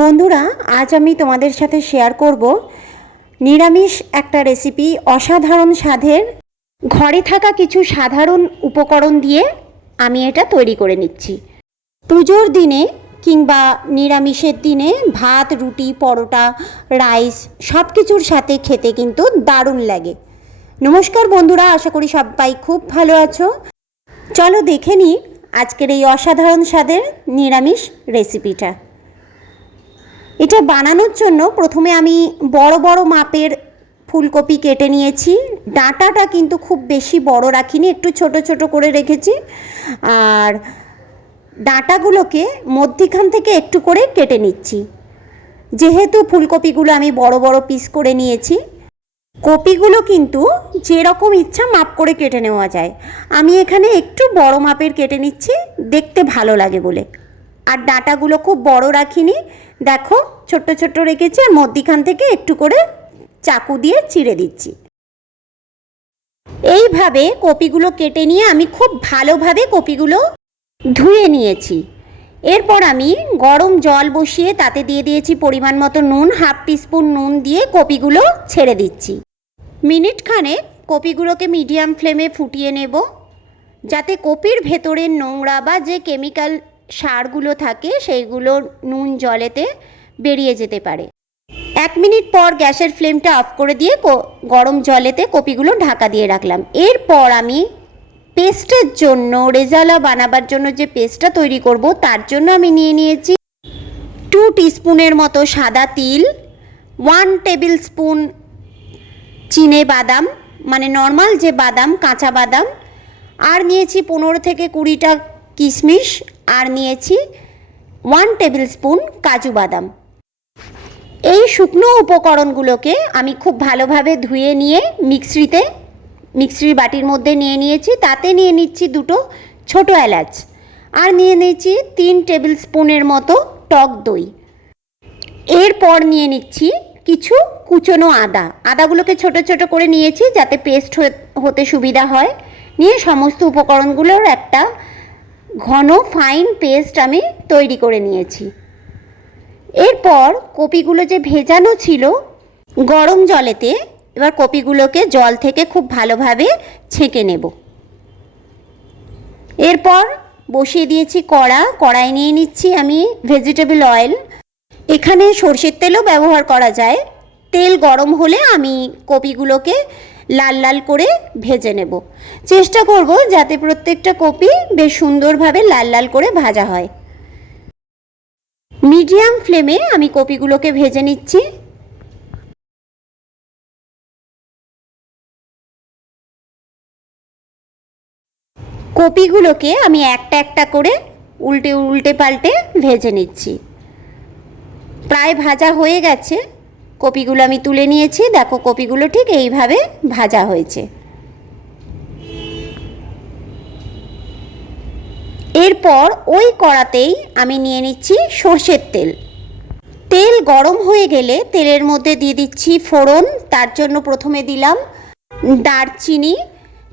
বন্ধুরা, আজ আমি তোমাদের সাথে শেয়ার করব নিরামিষ একটা রেসিপি। অসাধারণ স্বাদের, ঘরে থাকা কিছু সাধারণ উপকরণ দিয়ে আমি এটা তৈরি করে নিচ্ছি। পুজোর দিনে কিংবা নিরামিষের দিনে ভাত, রুটি, পরোটা, রাইস সব কিছুর সাথে খেতে কিন্তু দারুণ লাগে। নমস্কার বন্ধুরা, আশা করি সবাই খুব ভালো আছো। চলো দেখে নিই আজকের এই অসাধারণ স্বাদের নিরামিষ রেসিপিটা। এটা বানানোর জন্য প্রথমে আমি বড় বড় মাপের ফুলকপি কেটে নিয়েছি। ডাঁটাটা কিন্তু খুব বেশি বড় রাখিনি, একটু ছোট ছোট করে রেখেছি। আর ডাঁটাগুলোকে মধ্যিখান থেকে একটু করে কেটে নিচ্ছি। যেহেতু ফুলকপিগুলো আমি বড় বড় পিস করে নিয়েছি, কপিগুলো কিন্তু যেরকম ইচ্ছা মাপ করে কেটে নেওয়া যায়। আমি এখানে একটু বড় মাপের কেটে নিচ্ছি, দেখতে ভালো লাগে বলে। আর ডাঁটাগুলো খুব বড় রাখিনি, দেখো ছোট্ট ছোট্ট রেখেছি। আর মধ্যিখান থেকে একটু করে চাকু দিয়ে চিড়ে দিচ্ছি। এইভাবে কপিগুলো কেটে নিয়ে আমি খুব ভালোভাবে কপিগুলো ধুয়ে নিয়েছি। এরপর আমি গরম জল বসিয়ে তাতে দিয়ে দিয়েছি পরিমাণ মতো নুন, হাফ টিস্পুন নুন দিয়ে কপিগুলো ছেড়ে দিচ্ছি। মিনিট খানেক কপিগুলোকে মিডিয়াম ফ্লেমে ফুটিয়ে নেব, যাতে কপির ভেতরের নোংরা বা যে কেমিক্যাল সারগুলো থাকে সেইগুলো নুন জলেতে বেরিয়ে যেতে পারে। 1 মিনিট পর গ্যাসের ফ্লেমটা অফ করে দিয়ে গরম জলেতে কপিগুলো ঢাকা দিয়ে রাখলাম। এরপর আমি পেস্টের জন্য, রেজালা বানাবার জন্য যে পেস্টটা তৈরি করব তার জন্য আমি নিয়ে নিয়েছি 2 টিস্পুনের মতো সাদা তিল, 1 টেবিল স্পুন চিনে বাদাম, মানে নর্মাল যে বাদাম, কাঁচা বাদাম, আর নিয়েছি 15 থেকে 20টা কিশমিশ, আর নিয়েছি 1 টেবিল স্পুন কাজু বাদাম। এই শুকনো উপকরণগুলোকে আমি খুব ভালোভাবে ধুয়ে নিয়ে মিক্সির বাটির মধ্যে নিয়ে নিয়েছি। তাতে নিয়ে নিচ্ছি 2টো ছোটো এলাচ, আর নিয়ে নিচ্ছি 3 টেবিল স্পুনের মতো টক দই। এরপর নিয়ে নিচ্ছি কিছু কুচনো আদাগুলোকে ছোট ছোট করে নিয়েছি যাতে পেস্ট হতে সুবিধা হয়। নিয়ে সমস্ত উপকরণগুলোর একটা ঘন ফাইন পেস্ট আমি তৈরি করে নিয়েছি। এরপর কপিগুলো যে ভেজানো ছিল গরম জলেতে, এবার কপিগুলোকে জল থেকে খুব ভালোভাবে ছেঁকে নেব। এরপর বসিয়ে দিয়েছি কড়াই নিয়ে নিচ্ছি আমি ভেজিটেবল অয়েল। এখানে সরষের তেলও ব্যবহার করা যায়। তেল গরম হলে আমি কপিগুলোকে লাল লাল করে ভেজে নেব। চেষ্টা করব যাতে প্রত্যেকটা কপি বেশ সুন্দরভাবে লাল লাল করে ভাজা হয়। মিডিয়াম ফ্লেমে আমি কপিগুলোকে ভেজে নিচ্ছি। কপিগুলোকে আমি একটা একটা করে উল্টে পাল্টে ভেজে নিচ্ছি। প্রায় ভাজা হয়ে গেছে। কপিগুলো আমি তুলে নিয়েছি। দেখো কপিগুলো ঠিক এইভাবে ভাজা হয়েছে। এরপর ওই কড়াতেই আমি নিয়ে নিচ্ছি সর্ষের তেল। তেল গরম হয়ে গেলে তেলের মধ্যে দিয়ে দিচ্ছি ফোড়ন। তার জন্য প্রথমে দিলাম দারচিনি,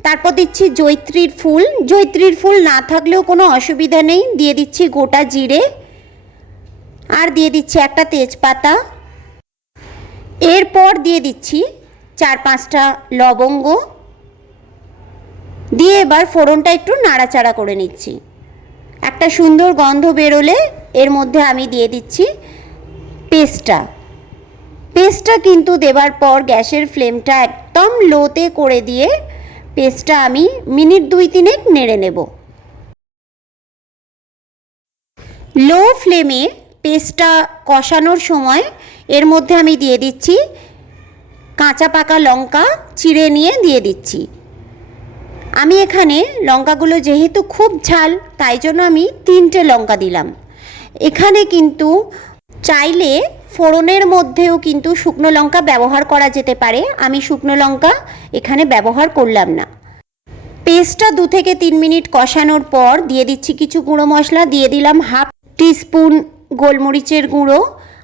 তারপর দিচ্ছি জয়িত্রীর ফুল না থাকলেও কোনো অসুবিধা নেই। দিয়ে দিচ্ছি গোটা জিরে, আর দিয়ে দিচ্ছি একটা তেজপাতা। এরপর দিয়ে দিচ্ছি 4-5টা লবঙ্গ দিয়ে এবার ফোড়নটা একটু নাড়াচাড়া করে নিচ্ছি। একটা সুন্দর গন্ধ বেরোলে এর মধ্যে আমি দিয়ে দিচ্ছি পেস্টটা কিন্তু দেবার পর গ্যাসের ফ্লেমটা একদম লোতে করে দিয়ে পেস্টটা আমি মিনিট 2-3 নেড়ে নেব। লো ফ্লেমে পেস্টটা কষানোর সময় এর মধ্যে আমি দিয়ে দিচ্ছি কাঁচা পাকা লঙ্কা চিড়ে নিয়ে দিয়ে দিচ্ছি। আমি এখানে লঙ্কাগুলো যেহেতু খুব ঝাল তাই জন্য আমি 3টে লঙ্কা দিলাম। এখানে কিন্তু চাইলে ফোড়নের মধ্যেও কিন্তু শুকনো লঙ্কা ব্যবহার করা যেতে পারে। আমি শুকনো লঙ্কা এখানে ব্যবহার করলাম না। পেস্টটা 2 থেকে 3 মিনিট কষানোর পর দিয়ে দিচ্ছি কিছু গুঁড়ো মশলা। দিয়ে দিলাম হাফ টিস্পুন গোলমরিচের গুঁড়ো,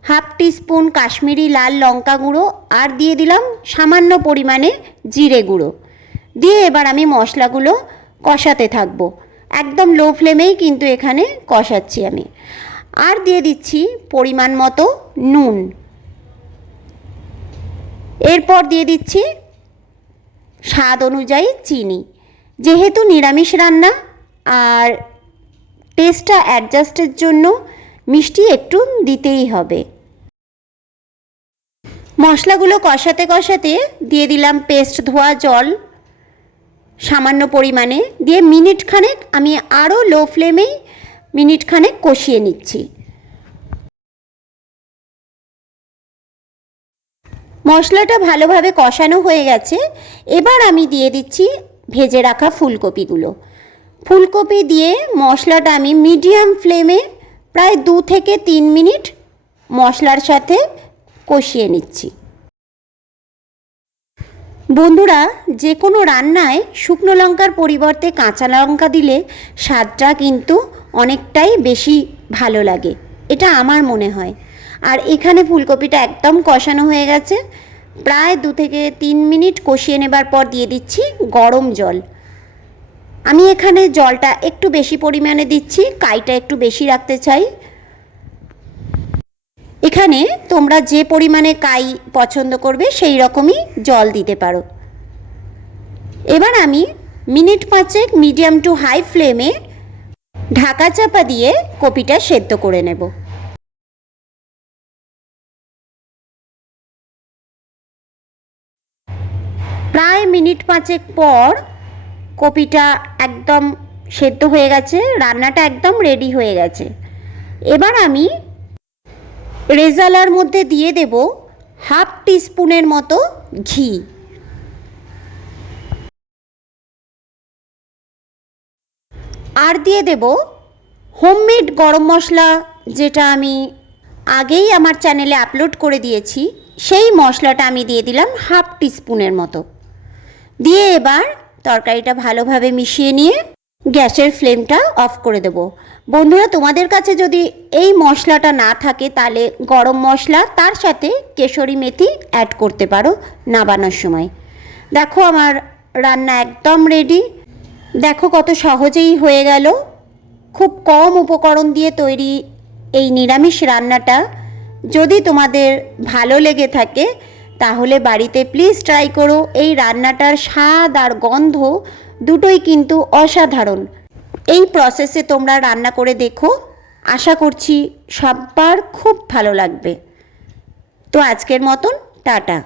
হাফ টিস্পুন কাশ্মীরি লাল লঙ্কা গুঁড়ো, আর দিয়ে দিলাম সামান্য পরিমাণে জিরে গুঁড়ো। দিয়ে এবার আমি মশলাগুলো কষাতে থাকবো। একদম লো ফ্লেমেই কিন্তু এখানে কষাচ্ছি আমি। আর দিয়ে দিচ্ছি পরিমাণ মতো নুন। এরপর দিয়ে দিচ্ছি স্বাদ অনুযায়ী চিনি। যেহেতু নিরামিষ রান্না আর টেস্টটা অ্যাডজাস্টের জন্য মিষ্টি একটু দিতেই হবে। মশলাগুলো কষাতে কষাতে দিয়ে দিলাম পেস্ট ধোয়া জল সামান্য পরিমাণে, দিয়ে মিনিট খানেক আমি আরও লো ফ্লেমেই মিনিট খানেক কষিয়ে নিচ্ছি। মশলাটা ভালোভাবে কষানো হয়ে গেছে। এবার আমি দিয়ে দিচ্ছি ভেজে রাখা ফুলকপিগুলো। ফুলকপি দিয়ে মশলাটা আমি মিডিয়াম ফ্লেমে প্রায় 2 থেকে 3 মিনিট মশলার সাথে কষিয়ে নিচ্ছি। বন্ধুরা, যে কোনো রান্নায় শুকনো লঙ্কার পরিবর্তে কাঁচা লঙ্কা দিলে স্বাদটা কিন্তু অনেকটাই বেশি ভালো লাগে, এটা আমার মনে হয়। আর এখানে ফুলকপিটা একদম কষানো হয়ে গেছে। প্রায় 2 থেকে 3 মিনিট কষিয়ে নেবার পর দিয়ে দিচ্ছি গরম জল। আমি এখানে জলটা একটু বেশি পরিমাণে দিচ্ছি, কাইটা একটু বেশি রাখতে চাই। এখানে তোমরা যে পরিমাণে কাই পছন্দ করবে সেই রকমই জল দিতে পারো। এবার আমি মিনিট 5 মিডিয়াম টু হাই ফ্লেমে ঢাকা চাপা দিয়ে কপিটা সেদ্ধ করে নেব। প্রায় মিনিট 5 পর কপিটা একদম সেদ্ধ হয়ে গেছে, রান্নাটা একদম রেডি হয়ে গেছে। এবার আমি রেজালার মধ্যে দিয়ে দেব হাফ টিস্পুনের মতো ঘি। আর দিয়ে দেব হোমমেড গরম মশলা, যেটা আমি আগেই আমার চ্যানেলে আপলোড করে দিয়েছি। সেই মশলাটা আমি দিয়ে দিলাম হাফ টিস্পুনের মতো। দিয়ে এবার তরকারিটা ভালোভাবে মিশিয়ে নিয়ে গ্যাসের ফ্লেমটা অফ করে দেব। বন্ধুরা, তোমাদের কাছে যদি এই মশলাটা না থাকে তাহলে গরম মশলা তার সাথে কেশরি মেথি অ্যাড করতে পারো নাবানোর সময়। দেখো আমার রান্না একদম রেডি। দেখো কত সহজেই হয়ে গেল। খুব কম উপকরণ দিয়ে তৈরি এই নিরামিষ রান্নাটা যদি তোমাদের ভালো লেগে থাকে তাহলে বাড়িতে প্লিজ ট্রাই করো। এই রান্নাটার স্বাদ আর গন্ধ দুটোই কিন্তু অসাধারণ। এই প্রসেসে তোমরা রান্না করে দেখো, আশা করছি সবার খুব ভালো লাগবে। তো আজকের মতন টাটা।